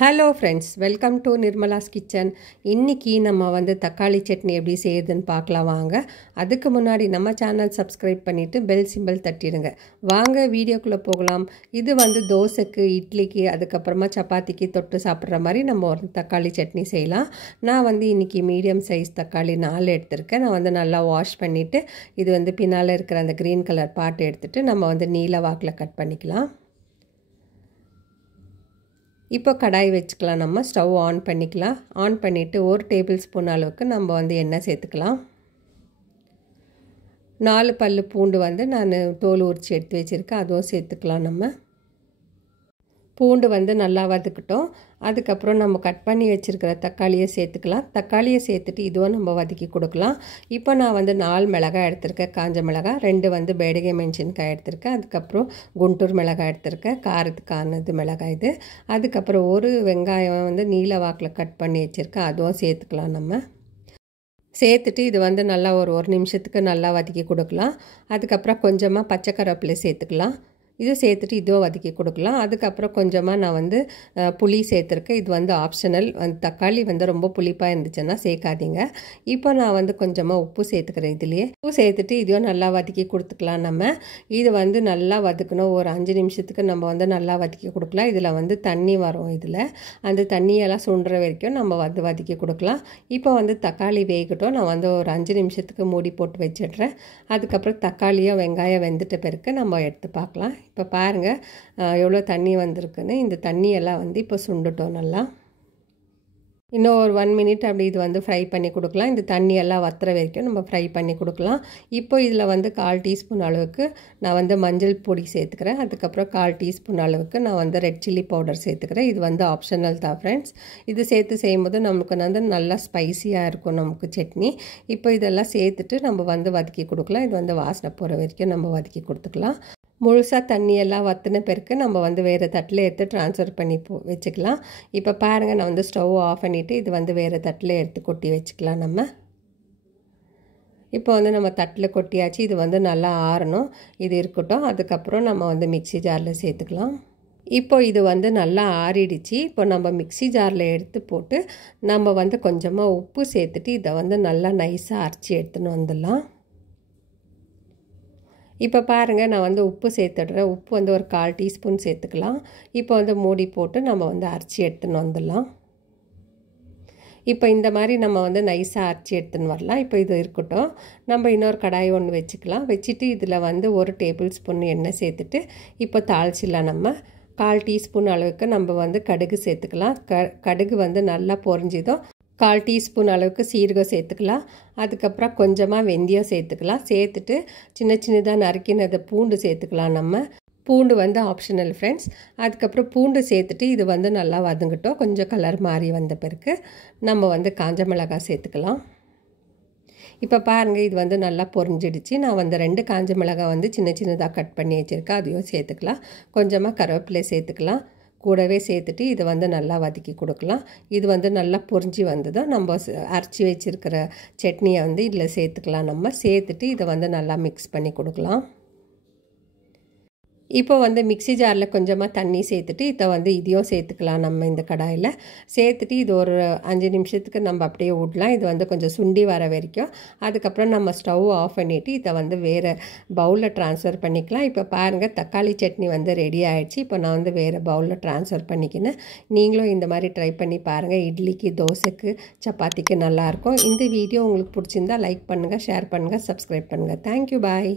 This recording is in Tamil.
Hello friends, welcome to Nirmala's kitchen. இன்றைக்கி நம்ம வந்து தக்காளி சட்னி எப்படி செய்யுதுன்னு பார்க்கலாம் வாங்க. அதுக்கு முன்னாடி நம்ம சேனல் சப்ஸ்கிரைப் பண்ணிவிட்டு பெல் சிம்பிள் தட்டிடுங்க. வாங்க வீடியோக்குள்ளே போகலாம். இது வந்து தோசைக்கு, இட்லிக்கு, அதுக்கப்புறமா சப்பாத்திக்கு தொட்டு சாப்பிட்ற மாதிரி நம்ம ஒரு தக்காளி சட்னி செய்யலாம். நான் வந்து இன்றைக்கி மீடியம் சைஸ் தக்காளி 4 எடுத்திருக்கேன். நான் வந்து நல்லா வாஷ் பண்ணிவிட்டு இது வந்து பின்னால் இருக்கிற அந்த க்ரீன் கலர் பார்ட் எடுத்துகிட்டு நம்ம வந்து நீல வாக்கில் கட் பண்ணிக்கலாம். இப்போ கடாய் வச்சுக்கலாம். நம்ம ஸ்டவ் ஆன் பண்ணிக்கலாம். ஆன் பண்ணிவிட்டு 1 டேபிள் ஸ்பூன் அளவுக்கு நம்ம வந்து எண்ணெய் சேர்த்துக்கலாம். 4 பல்லு பூண்டு வந்து நான் தோல் உரித்து எடுத்து வச்சுருக்கேன், அதுவும் சேர்த்துக்கலாம். நம்ம பூண்டு வந்து நல்லா வதக்கட்டும். அதுக்கப்புறம் நம்ம கட் பண்ணி வச்சுருக்கிற தக்காளியை சேர்த்துக்கலாம். தக்காளியை சேர்த்துட்டு இதுவும் நம்ம வதக்கி கொடுக்கலாம். இப்போ நான் வந்து 4 மிளகாய் எடுத்திருக்கேன், காஞ்ச மிளகாய். 2 வந்து பேடிகை மெணசின்காய் எடுத்திருக்கேன். அதுக்கப்புறம் குண்டூர் மிளகாய் எடுத்திருக்கேன், காரத்துக்கானது மிளகாய் இது. அதுக்கப்புறம் 1 வெங்காயம் வந்து நீல வாக்கில் கட் பண்ணி வச்சுருக்கேன், அதுவும் சேர்த்துக்கலாம். நம்ம சேர்த்துட்டு இது வந்து நல்லா ஒரு நிமிஷத்துக்கு நல்லா வதக்கி கொடுக்கலாம். அதுக்கப்புறம் கொஞ்சமாக பச்சை கருவேப்பிலை சேர்த்துக்கலாம். இது சேர்த்துட்டு இதுவும் வதக்கி கொடுக்கலாம். அதுக்கப்புறம் கொஞ்சமாக நான் வந்து புளி சேர்த்துருக்கேன். இது வந்து ஆப்ஷனல். தக்காளி வந்து ரொம்ப புளிப்பாக இருந்துச்சுன்னா சேர்க்காதீங்க. இப்போ நான் வந்து கொஞ்சமாக உப்பு சேர்த்துக்கிறேன். இதுலேயே உப்பு சேர்த்துட்டு இதையும் நல்லா வதக்கி கொடுத்துக்கலாம். நம்ம இது வந்து நல்லா வதக்கணும். ஒரு 5 நிமிஷத்துக்கு நம்ம வந்து நல்லா வதக்கி கொடுக்கலாம். இதில் வந்து தண்ணி வரும். இதில் அந்த தண்ணியெல்லாம் சுண்டுற வரைக்கும் நம்ம வந்து வதக்கி கொடுக்கலாம். இப்போ வந்து தக்காளி வேகட்டும். நான் வந்து ஒரு 5 நிமிஷத்துக்கு மூடி போட்டு வச்சிடுறேன். அதுக்கப்புறம் தக்காளியும் வெங்காயம் வெந்துட்ட பிறகு நம்ம எடுத்து பார்க்கலாம். இப்போ பாருங்கள் எவ்வளோ தண்ணி வந்திருக்குன்னு. இந்த தண்ணியெல்லாம் வந்து இப்போ சுண்டுட்டோம் நல்லா. இன்னும் ஒரு 1 மினிட் அப்படி இது வந்து ஃப்ரை பண்ணி கொடுக்கலாம். இந்த தண்ணியெல்லாம் வத்துற வரைக்கும் நம்ம ஃப்ரை பண்ணி கொடுக்கலாம். இப்போ இதில் வந்து 1/4 டீஸ்பூன் அளவுக்கு நான் வந்து மஞ்சள் பொடி சேர்த்துக்கிறேன். அதுக்கப்புறம் 1/4 டீஸ்பூன் அளவுக்கு நான் வந்து ரெட் சில்லி பவுடர் சேர்த்துக்கிறேன். இது வந்து ஆப்ஷனல் தான் ஃப்ரெண்ட்ஸ். இது சேர்த்து செய்யும்போது நமக்கு வந்து நல்லா ஸ்பைஸியாக இருக்கும் நமக்கு சட்னி. இப்போ இதெல்லாம் சேர்த்துட்டு நம்ம வந்து வதக்கி கொடுக்கலாம். இது வந்து வாசனை போகிற வரைக்கும் நம்ம வதக்கி கொடுத்துக்கலாம். முழுசாக தண்ணியெல்லாம் வற்றின பிறகு நம்ம வந்து வேறு தட்டில் எடுத்து ட்ரான்ஸ்ஃபர் பண்ணி வச்சுக்கலாம். இப்போ பாருங்கள், நான் வந்து ஸ்டவ் ஆஃப் பண்ணிவிட்டு இது வந்து வேறு தட்டில் எடுத்து கொட்டி வச்சுக்கலாம். நம்ம இப்போ வந்து நம்ம தட்டில் கொட்டியாச்சு. இது வந்து நல்லா ஆறணும். இது இருக்கட்டும். அதுக்கப்புறம் நம்ம வந்து மிக்ஸி ஜாரில் சேர்த்துக்கலாம். இப்போ இது வந்து நல்லா ஆறிடுச்சு. இப்போ நம்ம மிக்ஸி ஜாரில் எடுத்து போட்டு நம்ம வந்து கொஞ்சமாக உப்பு சேர்த்துட்டு இதை வந்து நல்லா நைஸாக அரைச்சி எடுத்துன்னு வந்துடலாம். இப்போ பாருங்கள், நான் வந்து உப்பு சேர்த்துடுறேன். உப்பு வந்து ஒரு 1/4 டீஸ்பூன் சேர்த்துக்கலாம். இப்போ வந்து மூடி போட்டு நம்ம வந்து அரைச்சி எடுத்துன்னு வந்துடலாம். இப்போ இந்த மாதிரி நம்ம வந்து நைஸாக அரைச்சி எடுத்துன்னு வரலாம். இப்போ இது இருக்கட்டும். நம்ம இன்னொரு கடாய் ஒன்று வச்சுக்கலாம். வச்சுட்டு இதில் வந்து 1 டேபிள் ஸ்பூன் எண்ணெய் சேர்த்துட்டு இப்போ தாளிச்சிடலாம். நம்ம 1/4 டீஸ்பூன் அளவுக்கு நம்ம வந்து கடுகு சேர்த்துக்கலாம். கடுகு வந்து நல்லா பொரிஞ்சதும் 1/4 டீஸ்பூன் அளவுக்கு சீரகம் சேர்த்துக்கலாம். அதுக்கப்புறம் கொஞ்சமாக வெந்தயம் சேர்த்துக்கலாம். சேர்த்துட்டு சின்னதாக நறுக்கினதை பூண்டு சேர்த்துக்கலாம். நம்ம பூண்டு வந்து ஆப்ஷனல் ஃப்ரெண்ட்ஸ். அதுக்கப்புறம் பூண்டு சேர்த்துட்டு இது வந்து நல்லா வதங்கட்டும். கொஞ்சம் கலர் மாறி வந்த பிறகு நம்ம வந்து காஞ்ச மிளகாய் சேர்த்துக்கலாம். இப்போ பாருங்கள், இது வந்து நல்லா பொரிஞ்சிடுச்சு. நான் வந்து 2 காஞ்ச மிளகாய் வந்து சின்னதாக கட் பண்ணி வச்சுருக்கேன், அதையும் சேர்த்துக்கலாம். கொஞ்சமாக கருவேப்பிலை சேர்த்துக்கலாம். கூடவே சேர்த்துட்டு இதை வந்து நல்லா வதக்கி கொடுக்கலாம். இது வந்து நல்லா பொரிஞ்சு வந்ததும் நம்ம அரைச்சி வச்சுருக்கிற சட்னியை வந்து இதில் சேர்த்துக்கலாம். நம்ம சேர்த்துட்டு இதை வந்து நல்லா மிக்ஸ் பண்ணி கொடுக்கலாம். இப்போ வந்து மிக்ஸி ஜாரில் கொஞ்சமாக தண்ணி சேர்த்துட்டு இதை வந்து இதையும் சேர்த்துக்கலாம். நம்ம இந்த கடாயில் சேர்த்துட்டு இது ஒரு 5 நிமிஷத்துக்கு நம்ம அப்படியே விடலாம். இது வந்து கொஞ்சம் சுண்டி வர வரைக்கும். அதுக்கப்புறம் நம்ம ஸ்டவ் ஆஃப் பண்ணிவிட்டு இதை வந்து வேறு பவுலில் ட்ரான்ஸ்ஃபர் பண்ணிக்கலாம். இப்போ பாருங்கள், தக்காளி சட்னி வந்து ரெடி ஆகிடுச்சு. இப்போ நான் வந்து வேறு பவுலில் ட்ரான்ஸ்ஃபர் பண்ணிக்கினேன். நீங்களும் இந்த மாதிரி ட்ரை பண்ணி பாருங்கள். இட்லிக்கு, தோசைக்கு, சப்பாத்திக்கு நல்லாயிருக்கும். இந்த வீடியோ உங்களுக்கு பிடிச்சிருந்தா லைக் பண்ணுங்கள், ஷேர் பண்ணுங்கள், சப்ஸ்கிரைப் பண்ணுங்கள். தேங்க்யூ, பாய்.